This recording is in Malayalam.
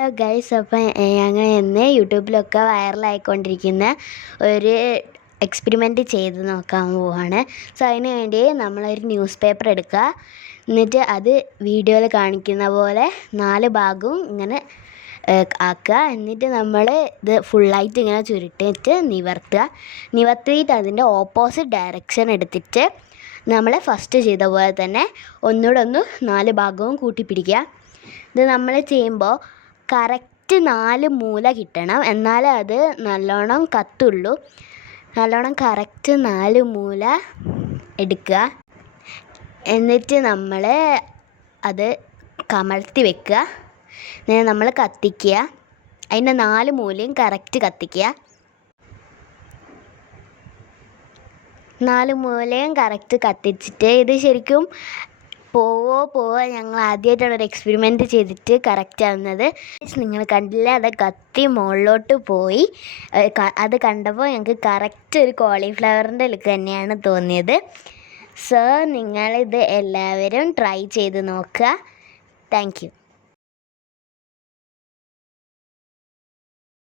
ഹലോ ഗൈസ്, അപ്പം ഞങ്ങൾ ഇന്ന് യൂട്യൂബിലൊക്കെ വൈറലായിക്കൊണ്ടിരിക്കുന്ന ഒരു എക്സ്പെരിമെൻറ്റ് ചെയ്ത് നോക്കാൻ പോവാണ്. സോ അതിന് വേണ്ടി നമ്മളൊരു ന്യൂസ് പേപ്പർ എടുക്കുക. എന്നിട്ട് അത് വീഡിയോയിൽ കാണിക്കുന്ന പോലെ 4 ഭാഗവും ഇങ്ങനെ ആക്കുക. എന്നിട്ട് നമ്മൾ ഇത് ഫുള്ളായിട്ട് ഇങ്ങനെ ചുരുട്ടിയിട്ട് നിവർത്തിയിട്ട് അതിൻ്റെ ഓപ്പോസിറ്റ് ഡയറക്ഷൻ എടുത്തിട്ട് നമ്മൾ ഫസ്റ്റ് ചെയ്ത പോലെ തന്നെ ഒന്നുകൂടെ 4 ഭാഗവും കൂട്ടിപ്പിടിക്കുക. ഇത് നമ്മൾ ചെയ്യുമ്പോൾ കറക്റ്റ് 4 മൂല കിട്ടണം, എന്നാലേ അത് നല്ലോണം കത്തുള്ളൂ. നല്ലോണം കറക്റ്റ് 4 മൂല എടുക്കുക. എന്നിട്ട് നമ്മൾ അത് കമഴ്ത്തി വെക്കുക. നമ്മൾ കത്തിക്കുക. അതിൻ്റെ 4 മൂലയും കറക്റ്റ് കത്തിക്കുക. 4 മൂലയും കറക്റ്റ് കത്തിച്ചിട്ട് ഇത് ശരിക്കും പോവോ ഞങ്ങൾ ആദ്യമായിട്ടാണ് ഒരു എക്സ്പെരിമെൻറ്റ് ചെയ്തിട്ട് കറക്റ്റ് ആവുന്നത്. നിങ്ങൾ കണ്ടില്ല, അത് കത്തി മുകളിലോട്ട് പോയി. അത് കണ്ടപ്പോൾ ഞങ്ങൾക്ക് കറക്റ്റ് ഒരു കോളിഫ്ലവറിൻ്റെ ലുക്ക് തന്നെയാണ് തോന്നിയത്. സോ നിങ്ങളിത് എല്ലാവരും ട്രൈ ചെയ്ത് നോക്കുക. Thank you.